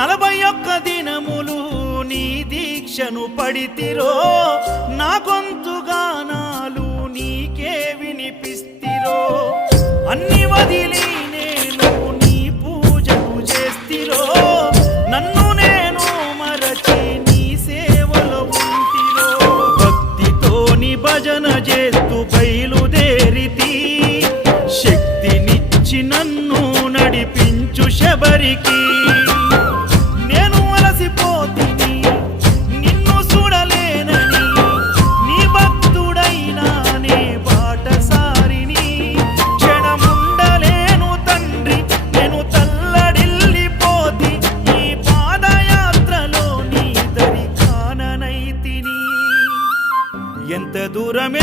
41 దినములు నీ దీక్షను పడితిరో నా గొంతు గానాలు నీకే వినిపిస్తిరో అన్ని వదిలి నేను నీ పూజకు చేస్తిరో నన్ను నేను మరచి నీ సేవలో ఉంటిరో భక్తితో నీ భజన చేస్తూ బయలుదేరితి శక్తినిచ్చి నన్ను నడిపించు శబరికి నేను అలసిపోతిని నిన్ను చూడలేనని నీ భక్తుడైనా నే బాటసారిని క్షణముండలేను తండ్రి నేను తల్లడిల్లిపోతి ఈ పాదయాత్రలో నీ దరి కాననైతిని ఎంత దూరం